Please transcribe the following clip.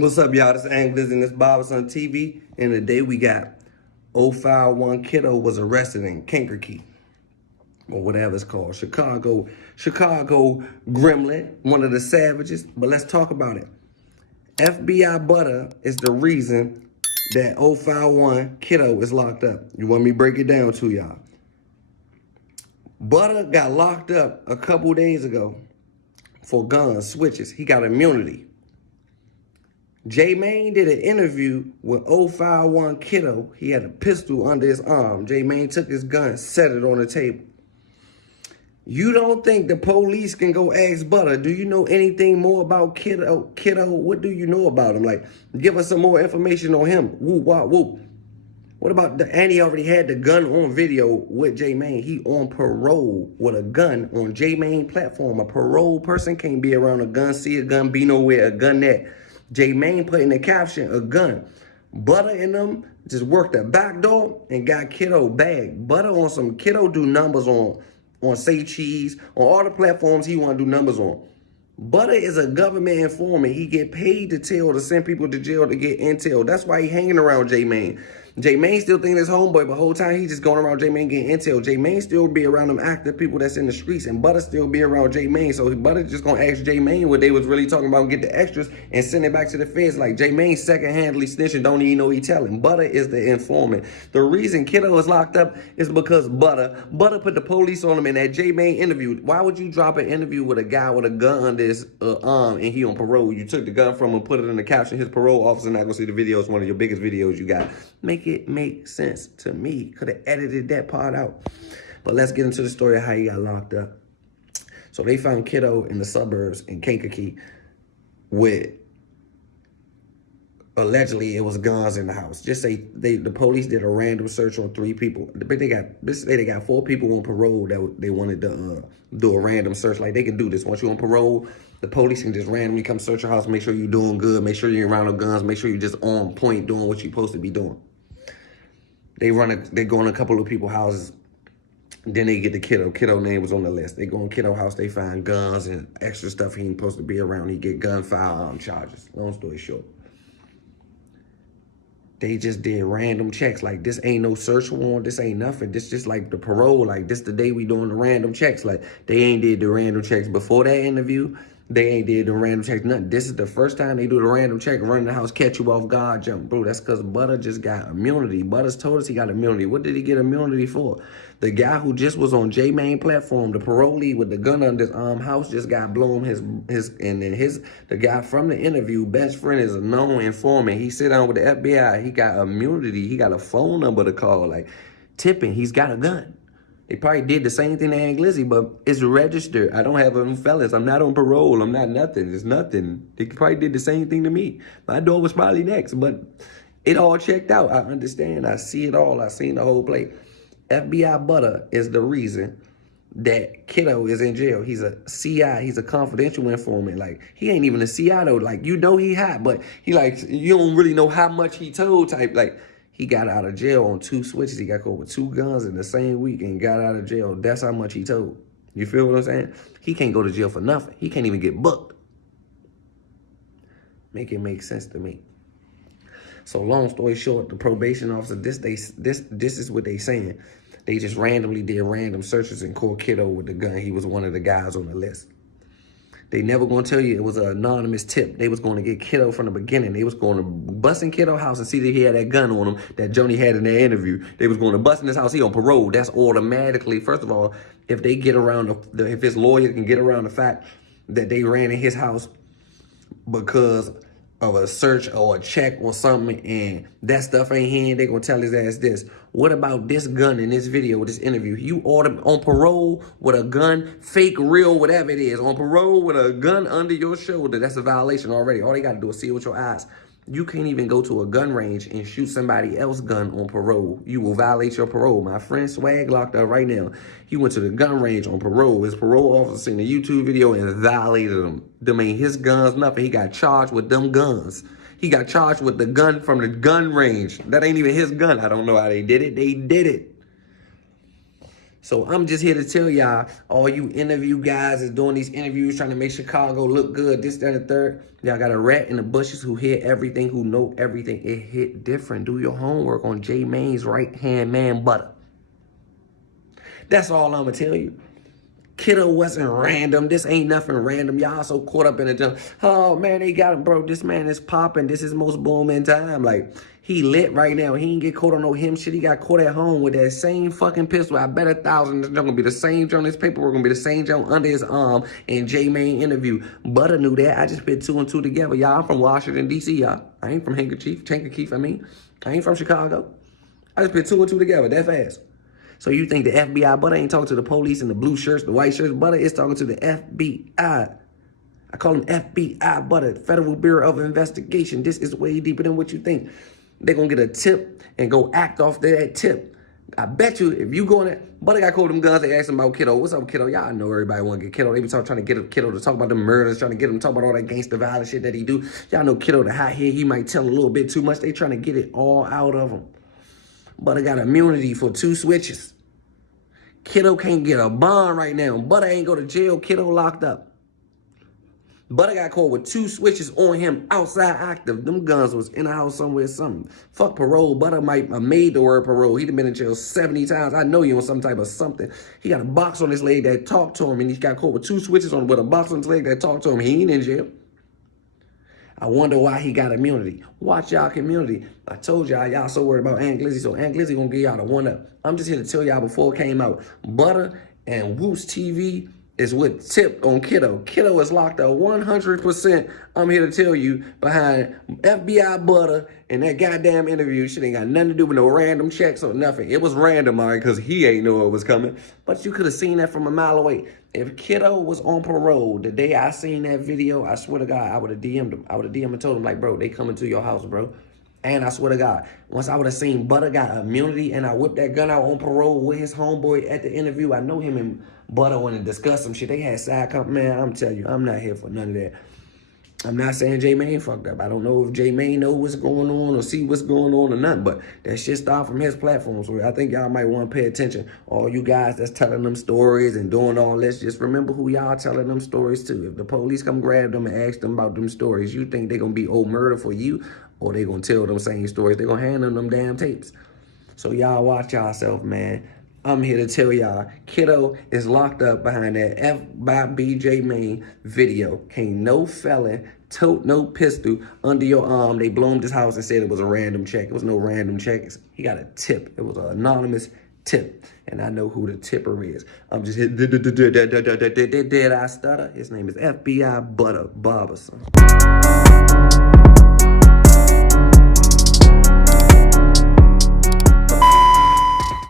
What's up, y'all? This is Anglers and this Barberson TV. And today we got 051 Kiddo was arrested in Kankakee, or whatever it's called. Chicago Gremlin, one of the savages. But let's talk about it. FBI Butta is the reason that 051 Kiddo is locked up. You want me to break it down to y'all? Butta got locked up a couple days ago for guns, switches. He got immunity. JMANE did an interview with 051 Kiddo. He had a pistol under his arm. JMANE took his gun, set it on the table. You don't think the police can go ask Butta, do you know anything more about Kiddo? What do you know about him? Like, give us some more information on him. Woo, wah, woo. What about and he already had the gun on video with JMANE. He on parole with a gun on JMANE platform. A parole person can't be around a gun, see a gun, be nowhere, a gun that. JMANE put in the caption, a gun. Butta and them just worked the back door and got Kiddo bagged. Butta on some Kiddo do numbers on Say Cheese, on all the platforms he want to do numbers on. Butta is a government informant. He get paid to send people to jail to get intel. That's why he hanging around JMANE. JMANE still thinking his homeboy, but the whole time he just going around JMANE getting intel. JMANE still be around them active people that's in the streets, and Butta still be around JMANE. So Butta just gonna ask JMANE what they was really talking about and get the extras and send it back to the feds. Like JMANE second-handedly snitching, don't even know he telling. Butta is the informant. The reason Kiddo is locked up is because Butta put the police on him in that JMANE interview. Why would you drop an interview with a guy with a gun under his arm and he on parole? You took the gun from him, put it in the caption. His parole officer not gonna see the video. It's one of your biggest videos you got. Make it make sense to me. Could have edited that part out. But let's get into the story of how he got locked up. So they found Kiddo in the suburbs in Kankakee with, allegedly it was guns in the house. Just say the police did a random search on 3 people. But they got 4 people on parole that they wanted to do a random search. Like they can do this. Once you're on parole, the police can just randomly come search your house, make sure you're doing good, make sure you're around no guns, make sure you're just on point doing what you're supposed to be doing. They go in a couple of people's houses. Then they get the Kiddo. Kiddo name was on the list. They go in Kiddo house. They find guns and extra stuff he ain't supposed to be around. He get gun, firearm charges. Long story short. They just did random checks. Like, this ain't no search warrant. This ain't nothing. This just like the parole. Like, this the day we doing the random checks. Like, they ain't did the random checks before that interview. They ain't did the random checks, nothing. This is the first time they do the random check, run in the house, catch you off guard, jump. Bro, that's because Butta just got immunity. Butta's told us he got immunity. What did he get immunity for? The guy who just was on JMANE platform, the parolee with the gun under his house just got blown the guy from the interview, best friend, is a known informant. He sit down with the FBI. He got immunity. He got a phone number to call, like tipping. He's got a gun. They probably did the same thing to Aunt Glizzy, but it's registered. I don't have them fellas. I'm not on parole. I'm not nothing. It's nothing. They probably did the same thing to me. My door was probably next, but it all checked out. I understand. I see it all. I seen the whole play. FBI Butta is the reason that Kiddo is in jail. He's a CI. He's a confidential informant. Like, he ain't even a CI though. Like, you know he hot, but he like, you don't really know how much he told type. Like, he got out of jail on 2 switches. He got caught with 2 guns in the same week and got out of jail. That's how much he told. You feel what I'm saying? He can't go to jail for nothing. He can't even get booked. Make it make sense to me. So long story short, the probation officer, this is what they saying. They just randomly did random searches and caught Kiddo with the gun. He was one of the guys on the list. They never gonna tell you it was an anonymous tip. They was gonna get Kiddo from the beginning. They was gonna bust in Kiddo house and see that he had that gun on him that Joni had in their interview. They was gonna bust in his house. He on parole. That's automatically, first of all, if they get around, if his lawyer can get around the fact that they ran in his house because of a search or a check or something, and that stuff ain't here, they gonna tell his ass this. What about this gun in this video, this interview? You on parole with a gun, fake, real, whatever it is, on parole with a gun under your shoulder. That's a violation already. All they gotta do is see it with your eyes. You can't even go to a gun range and shoot somebody else's gun on parole. You will violate your parole. My friend Swag locked up right now. He went to the gun range on parole. His parole officer seen the YouTube video and violated him. Them ain't his guns, nothing. He got charged with them guns. He got charged with the gun from the gun range. That ain't even his gun. I don't know how they did it. They did it. So I'm just here to tell y'all, all you interview guys is doing these interviews trying to make Chicago look good, this, that, and the third. Y'all got a rat in the bushes who hear everything, who know everything. It hit different. Do your homework on JMANE's right-hand man, Butta. That's all I'm going to tell you. Kiddo wasn't random. This ain't nothing random. Y'all so caught up in the jump. Oh, man, they got him, bro. This man is popping. This is most booming time. Like, he lit right now. He ain't get caught on no him shit. He got caught at home with that same fucking pistol. I bet 1,000 it's gonna be the same joint. His paperwork gonna be the same joint under his arm in JMANE interview. Butta knew that. I just put 2 and 2 together. Y'all, I'm from Washington, D.C., y'all. I ain't from Kankakee, I mean. I ain't from Chicago. I just put 2 and 2 together that fast. So you think the FBI, Butta ain't talking to the police in the blue shirts, the white shirts. Butta is talking to the FBI. I call them FBI, Butta, Federal Bureau of Investigation. This is way deeper than what you think. They're going to get a tip and go act off that tip. I bet you if you go in there, Butta got called them guns. They asked him about Kiddo. What's up, Kiddo? Y'all know everybody want to get Kiddo. They be trying to get Kiddo to talk about the murders, trying to get him to talk about all that gangster violence shit that he do. Y'all know Kiddo the hot head. He might tell a little bit too much. They trying to get it all out of him. Butta got immunity for 2 switches. Kiddo can't get a bond right now. Butta ain't go to jail. Kiddo locked up. Butta got caught with 2 switches on him outside active. Them guns was in the house somewhere or something. Fuck parole. Butta might have made the word parole. He'd have been in jail 70 times. I know he on some type of something. He got a box on his leg that talked to him, and he got caught with 2 switches on with a box on his leg that talked to him. He ain't in jail. I wonder why he got immunity. Watch y'all community. I told y'all so worried about Aunt Glizzy, so Aunt Glizzy gonna give y'all the 1-up. I'm just here to tell y'all before it came out, Butta and Whoops TV is what tipped on Kiddo. Kiddo is locked up 100%. I'm here to tell you behind FBI Butta and that goddamn interview. Shit ain't got nothing to do with no random checks or nothing. It was random, all right, because he ain't know it was coming. But you could have seen that from a mile away. If Kiddo was on parole the day I seen that video, I swear to God, I would have DM'd him. I would have DM'd and told him, like, bro, they coming to your house, bro. And I swear to God, once I would have seen Butta got immunity and I whipped that gun out on parole with his homeboy at the interview, I know him and Butta went and discussed some shit. They had side comp. Man, I'm telling you, I'm not here for none of that. I'm not saying JMANE fucked up. I don't know if JMANE know what's going on or see what's going on or nothing, but that shit started from his platform. So I think y'all might want to pay attention. All you guys that's telling them stories and doing all this, just remember who y'all telling them stories to. If the police come grab them and ask them about them stories, you think they're going to be old murder for you, or they going to tell them same stories? They're going to hand them damn tapes. So y'all watch yourself, man. I'm here to tell y'all, Kiddo is locked up behind that FYB JMANE video. Can't no felon tote no pistol under your arm. They blew his house and said it was a random check. It was no random check. He got a tip. It was an anonymous tip. And I know who the tipper is. I'm just here. Did I stutter? His name is FBI ButterBarbarason.